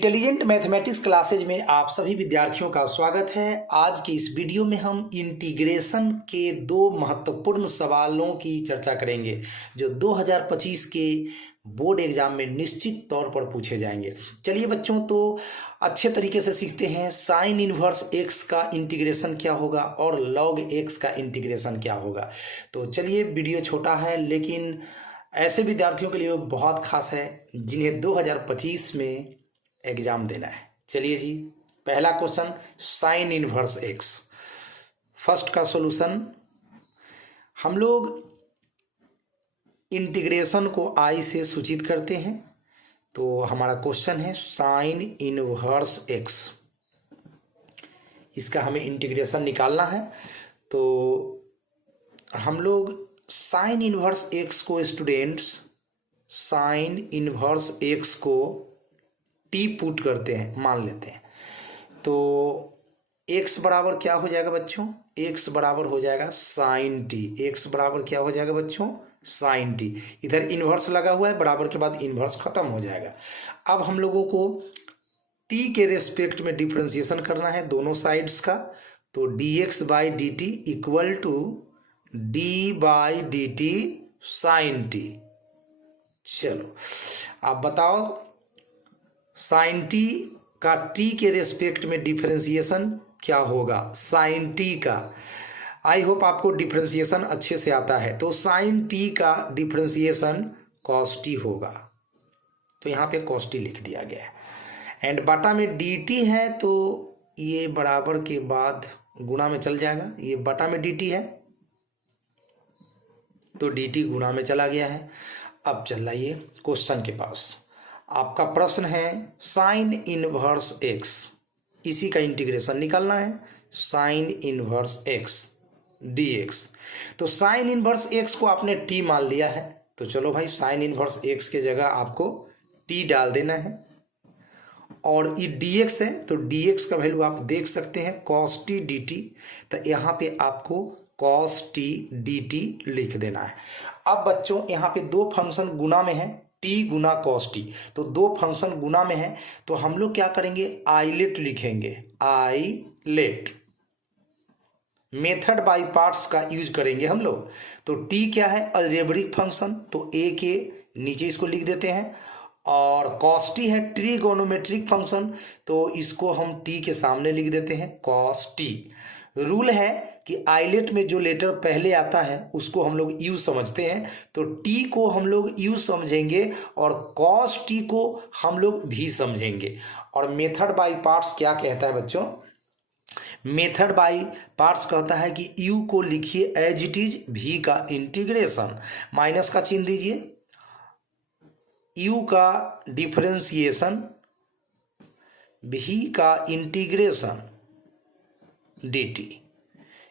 Intelligent mathematics classes में आप सभी विद्यार्थियों का स्वागत है। आज की इस वीडियो में हम इंटीग्रेशन के दो महत्वपूर्ण सवालों की चर्चा करेंगे जो 2025 के बोर्ड एग्जाम में निश्चित तौर पर पूछे जाएंगे। चलिए बच्चों, तो अच्छे तरीके से सीखते हैं। साइन इनवर्स एक्स का इंटीग्रेशन क्या होगा और लॉग एक्स का इंटीग्रेशन क्या होगा। तो चलिए, वीडियो छोटा है लेकिन ऐसे विद्यार्थियों के लिए बहुत खास है जिन्हें 2025 में एग्जाम देना है। चलिए जी, पहला question, sine inverse x. First का सॉल्यूशन, हम लोग इंटीग्रेशन को आई से सूचित करते हैं। तो हमारा क्वेश्चन है साइन इनवर्स एक्स, इसका हमें इंटीग्रेशन निकालना है। तो हम लोग साइन इनवर्स एक्स को स्टूडेंट्स, साइन इनवर्स एक्स को टी पुट करते हैं, मान लेते हैं। तो x बराबर क्या हो जाएगा बच्चों? x बराबर हो जाएगा साइन टी। x बराबर क्या हो जाएगा बच्चों? Sign T. इधर इन्वर्स लगा हुआ है, बराबर के बाद इन्वर्स खत्म हो जाएगा। अब हम लोगों को t के रेस्पेक्ट में डिफ्रेंसिएशन करना है दोनों साइड्स का। तो dx by d t equal to d by d t sine t. चलो आप बताओ, साइन टी का टी के रेस्पेक्ट में डिफरेंशिएशन क्या होगा? साइन टी का, आई होप आपको डिफरेंशिएशन अच्छे से आता है। तो साइन टी का डिफरेंशिएशन कॉस टी होगा, तो यहाँ पे कॉस टी लिख दिया गया है। एंड बटा में डी टी है, तो ये बराबर के बाद गुणा में चल जाएगा। ये बटा में डी टी है तो डी टी गुणा में चला गया है। अब चल रहा है क्वेश्चन के पास, आपका प्रश्न है साइन इनवर्स एक्स, इसी का इंटीग्रेशन निकालना है। Sine inverse x D x. तो साइन इनवर्स एक्स को आपने टी मान लिया है, तो चलो भाई साइन इनवर्स एक्स के जगह आपको टी डाल देना है। और ये डी एक्स है, तो डी एक्स का वैल्यू आप देख सकते हैं कॉस टी डी टी। तो यहाँ पे आपको कॉस टी डी टी लिख देना है। अब बच्चों यहाँ पे दो फंक्शन गुना में है, टी गुना कॉस टी, तो दो फंक्शन गुना में है। तो हम लोग क्या करेंगे? आईलेट लिखेंगे, आईलेट। मेथड बाय पार्ट्स का यूज करेंगे हम लोग। तो टी क्या है? अलजेब्रिक फंक्शन, तो ए के नीचे इसको लिख देते हैं। और कॉस टी है ट्रिगोनोमेट्रिक फंक्शन, तो इसको हम टी के सामने लिख देते हैं कॉस टी। रूल है कि आइलेट में जो लेटर पहले आता है उसको हम लोग यू समझते हैं, तो टी को हम लोग यू समझेंगे और कॉस टी को हम लोग भी समझेंगे। और मेथड बाय पार्ट्स क्या कहता है बच्चों? मेथड बाय पार्ट्स कहता है कि यू को लिखिए एज इट इज भी का इंटीग्रेशन, माइनस का चिन्ह दीजिए, यू का डिफरेंशिएशन भी का इंटीग्रेशन dt।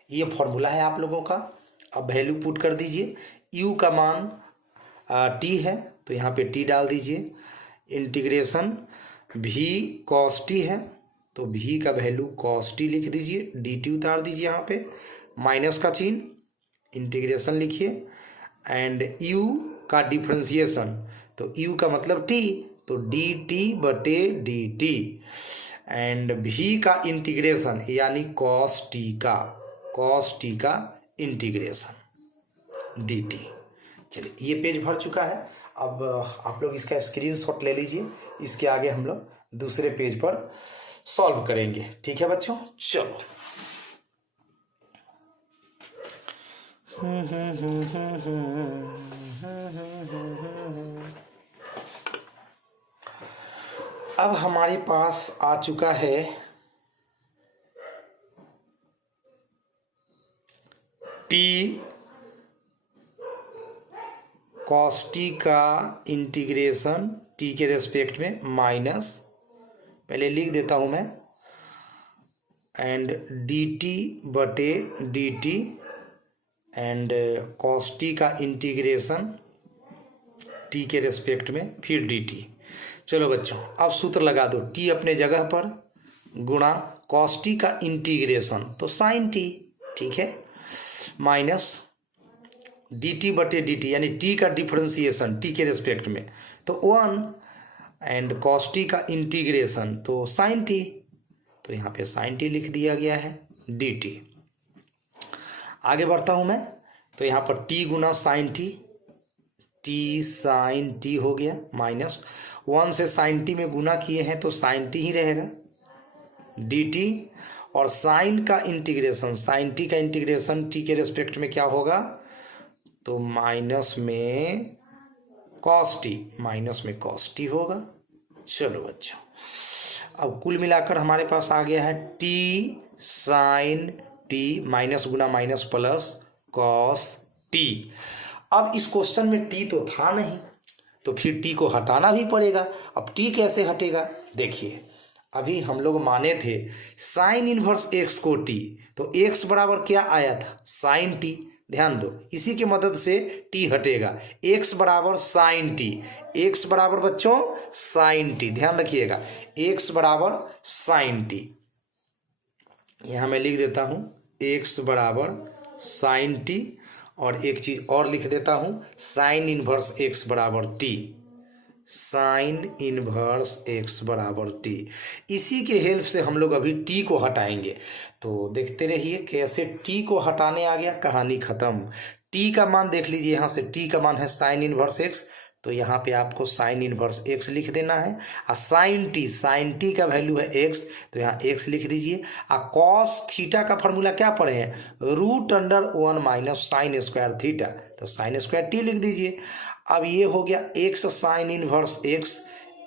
ये फॉर्मूला है आप लोगों का। अब वैल्यू पुट कर दीजिए, u का मान t है तो यहाँ पे t डाल दीजिए। इंटीग्रेशन v cos t है तो v का वैल्यू cos t लिख दीजिए, dt उतार दीजिए यहाँ पे, माइनस का चिन्ह, इंटीग्रेशन लिखिए। एंड u का डिफ्रेंशिएशन, तो u का मतलब t, तो dt बटे dt। एंड v का इंटीग्रेशन यानी cos t का इंटीग्रेशन dt। चलिए, ये पेज भर चुका है। अब आप लोग इसका स्क्रीनशॉट ले लीजिए, इसके आगे हम लोग दूसरे पेज पर सॉल्व करेंगे। ठीक है बच्चों, चलो। अब हमारे पास आ चुका है टी कॉस टी का इंटीग्रेशन टी के रेस्पेक्ट में माइनस, पहले लिख देता हूं मैं, एंड डी टी बटे D T and cos T का इंटीग्रेशन टी के रेस्पेक्ट में फिर डी टी। चलो बच्चों, अब सूत्र लगा दो, टी अपने जगह पर गुणा कॉस टी का इंटीग्रेशन तो साइन टी, ठीक है, माइनस डी टी बटे डी टी यानी टी का डिफरेंशिएशन टी के रेस्पेक्ट में, तो 1 एंड कॉस टी का इंटीग्रेशन तो साइन टी, तो यहाँ पे साइन टी लिख दिया गया है डी टी। आगे बढ़ता हूँ मैं, तो यहाँ पर टी गुना sine t, t sine t हो गया, माइनस 1 से साइन टी में गुना किए हैं तो साइन टी ही रहेगा डी टी, और साइन का इंटीग्रेशन, साइन टी का इंटीग्रेशन टी के रेस्पेक्ट में क्या होगा, तो माइनस में कॉस टी, माइनस में कॉस टी होगा। चलो बच्चों, अब कुल मिलाकर हमारे पास आ गया है टी साइन टी, माइनस गुना माइनस प्लस कॉस टी। अब इस क्वेश्चन में टी तो था नहीं, तो फिर टी को हटाना भी पड़ेगा। अब टी कैसे हटेगा, देखिए अभी हम लोग माने थे साइन इनवर्स एक्स को टी, तो एक्स बराबर क्या आया था, साइन टी। ध्यान दो, इसी की मदद से टी हटेगा, एक्स बराबर साइन टी, एक्स बराबर बच्चों साइन टी, ध्यान रखिएगा एक्स बराबर साइन टी। यहाँ मैं लिख देता हूँ एक्स बराबर साइन टी, और एक चीज़ और लिख देता हूँ साइन इनवर्स एक्स बराबर टी, साइन इनवर्स एक्स बराबर टी। इसी के हेल्प से हम लोग अभी टी को हटाएंगे, तो देखते रहिए कैसे टी को हटाने आ गया, कहानी खत्म। टी का मान देख लीजिए, यहाँ से टी का मान है साइन इनवर्स एक्स, तो यहाँ पे आपको साइन इनवर्स एक्स लिख देना है। और साइन टी का वैल्यू है एक्स, तो यहाँ एक्स लिख दीजिए। और कॉस थीटा का फॉर्मूला क्या पढ़े हैं, √1 माइनस साइन स्क्वायर थीटा, तो साइन स्क्वायर टी लिख दीजिए। अब ये हो गया x sine inverse x,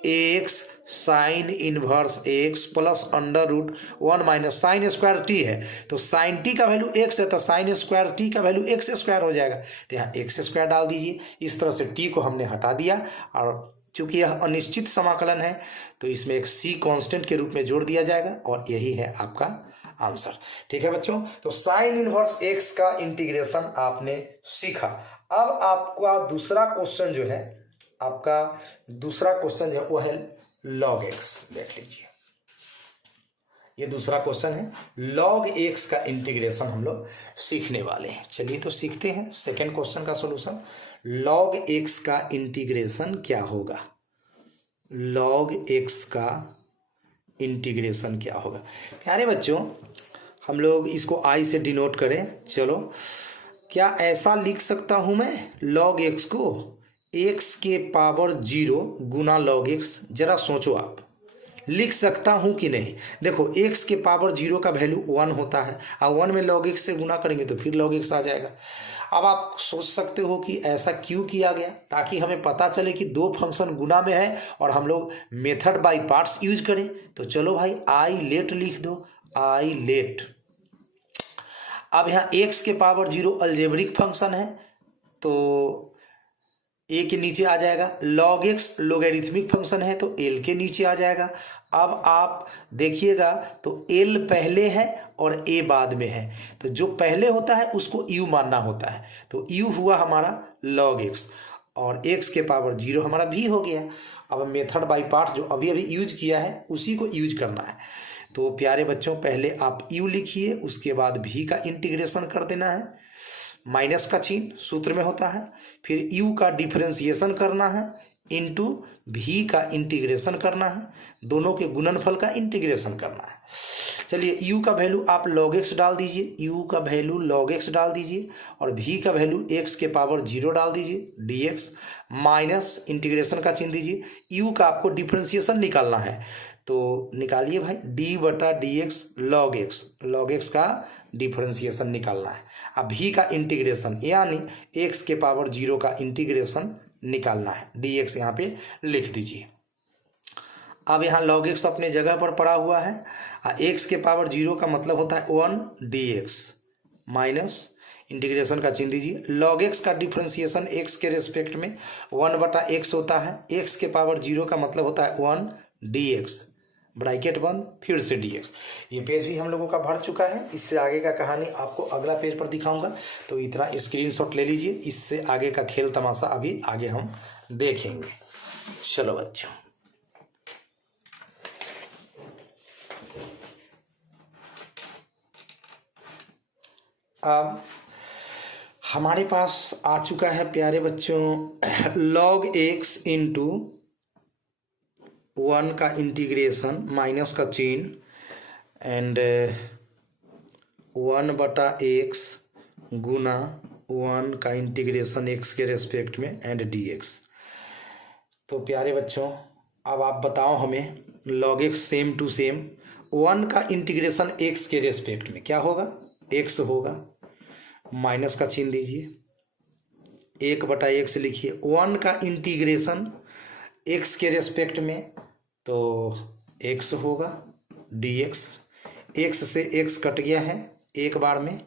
x sine inverse x plus √1 minus sine square T है, तो साइन टी का वैल्यू एक्स है, तो साइन स्क्वायर टी का वैल्यू एक्स स्क्वायर हो जाएगा, तो यहाँ एक्स स्क्वायर डाल दीजिए। इस तरह से टी को हमने हटा दिया, और चूंकि यह अनिश्चित समाकलन है तो इसमें एक सी कांस्टेंट के रूप में जोड़ दिया जाएगा, और यही है आपका आंसर। ठीक है बच्चों, तो साइन इनवर्स एक्स का इंटीग्रेशन आपने सीखा। अब आपका दूसरा क्वेश्चन जो है, आपका दूसरा क्वेश्चन जो है वो है लॉग एक्स। देख लीजिए, ये दूसरा क्वेश्चन है, लॉग एक्स का इंटीग्रेशन हम लोग सीखने वाले हैं। चलिए तो सीखते हैं सेकेंड क्वेश्चन का सॉल्यूशन। लॉग एक्स का इंटीग्रेशन क्या होगा, लॉग एक्स का इंटीग्रेशन क्या होगा। प्यारे बच्चों, हम लोग इसको आई से डिनोट करें। चलो, क्या ऐसा लिख सकता हूं मैं लॉग एक्स को, एक्स के पावर 0 गुना लॉग एक्स, जरा सोचो आप, लिख सकता हूं कि नहीं। देखो, एक्स के पावर 0 का वैल्यू 1 होता है, और 1 में लॉग एक्स से गुना करेंगे तो फिर लॉग एक्स आ जाएगा। अब आप सोच सकते हो कि ऐसा क्यों किया गया, ताकि हमें पता चले कि दो फंक्शन गुना में है और हम लोग मेथड बाय पार्ट्स यूज करें। तो चलो भाई, आई लेट लिख दो, आई लेट। अब यहाँ एक्स के पावर 0 अलजेब्रिक फंक्शन है, तो ए के नीचे आ जाएगा, लॉग एक्स लोगैरिथमिक फंक्शन है तो एल के नीचे आ जाएगा। अब आप देखिएगा तो एल पहले है और ए बाद में है, तो जो पहले होता है उसको यू मानना होता है, तो यू हुआ हमारा लॉग एक्स, और एक्स के पावर 0 हमारा भी हो गया। अब मेथड बाय पार्ट जो अभी अभी यूज किया है उसी को यूज करना है। तो प्यारे बच्चों, पहले आप यू लिखिए, उसके बाद भी का इंटीग्रेशन कर देना है, माइनस का चिन्ह सूत्र में होता है, फिर यू का डिफरेंशिएशन करना है, इनटू भी का इंटीग्रेशन करना है, दोनों के गुणनफल का इंटीग्रेशन करना है। चलिए, यू का वैल्यू आप लॉग एक्स डाल दीजिए, यू का वैल्यू लॉग एक्स डाल दीजिए, और भी का वैल्यू एक्स के पावर 0 डाल दीजिए, डी एक्स, माइनस इंटीग्रेशन का चिन्ह दीजिए। यू का आपको डिफरेंशिएशन निकालना है, तो निकालिए भाई, डी बटा D x log x, log x का डिफरेंशिएशन निकालना है। अब भी का इंटीग्रेशन यानी एक्स के पावर 0 का इंटीग्रेशन निकालना है, डी एक्स यहाँ पे लिख दीजिए। अब यहाँ लॉग एक्स अपने जगह पर पड़ा हुआ है, एक्स के पावर 0 का मतलब होता है 1 डी एक्स, माइनस इंटीग्रेशन का चिन्ह दीजिए। लॉग एक्स का डिफरेंशिएशन एक्स के रेस्पेक्ट में 1 बटा एक्स होता है, एक्स के पावर 0 का मतलब होता है 1 डी एक्स, ब्रैकेट बंद, फिर से डी एक्स। ये पेज भी हम लोगों का भर चुका है, इससे आगे का कहानी आपको अगला पेज पर दिखाऊंगा, तो इतना स्क्रीनशॉट ले लीजिए, इससे आगे का खेल तमाशा अभी आगे हम देखेंगे। चलो बच्चों, अब हमारे पास आ चुका है प्यारे बच्चों लॉग एक्स इंटू 1 का इंटीग्रेशन माइनस का चिन्ह एंड 1/x गुना 1 का इंटीग्रेशन x के रेस्पेक्ट में एंड dx। तो प्यारे बच्चों अब आप बताओ हमें log x same to same 1 का इंटीग्रेशन x के रेस्पेक्ट में क्या होगा, x होगा, माइनस का चिन्ह दीजिए 1/x लिखिए। 1 का इंटीग्रेशन x के रेस्पेक्ट में तो x होगा dx, x से x कट गया है एक बार में,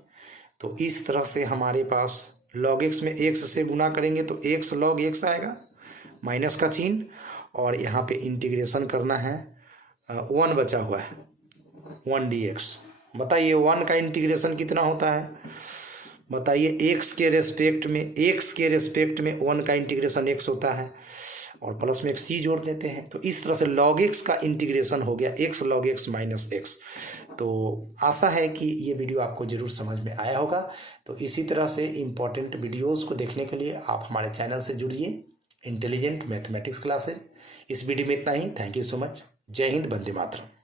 तो इस तरह से हमारे पास log x में x से गुना करेंगे तो x log x आएगा माइनस का चिन्ह, और यहाँ पे इंटीग्रेशन करना है 1 बचा हुआ है 1 dx। बताइए 1 का इंटीग्रेशन कितना होता है, बताइए x के रेस्पेक्ट में 1 का इंटीग्रेशन x होता है और प्लस में एक c जोड़ देते हैं, तो इस तरह से log x का इंटीग्रेशन हो गया x log x minus x। तो आशा है कि ये वीडियो आपको ज़रूर समझ में आया होगा। तो इसी तरह से इम्पॉर्टेंट वीडियोस को देखने के लिए आप हमारे चैनल से जुड़िए, इंटेलिजेंट मैथमेटिक्स क्लासेज। इस वीडियो में इतना ही। Thank you so much. जय हिंद, वंदे मातरम।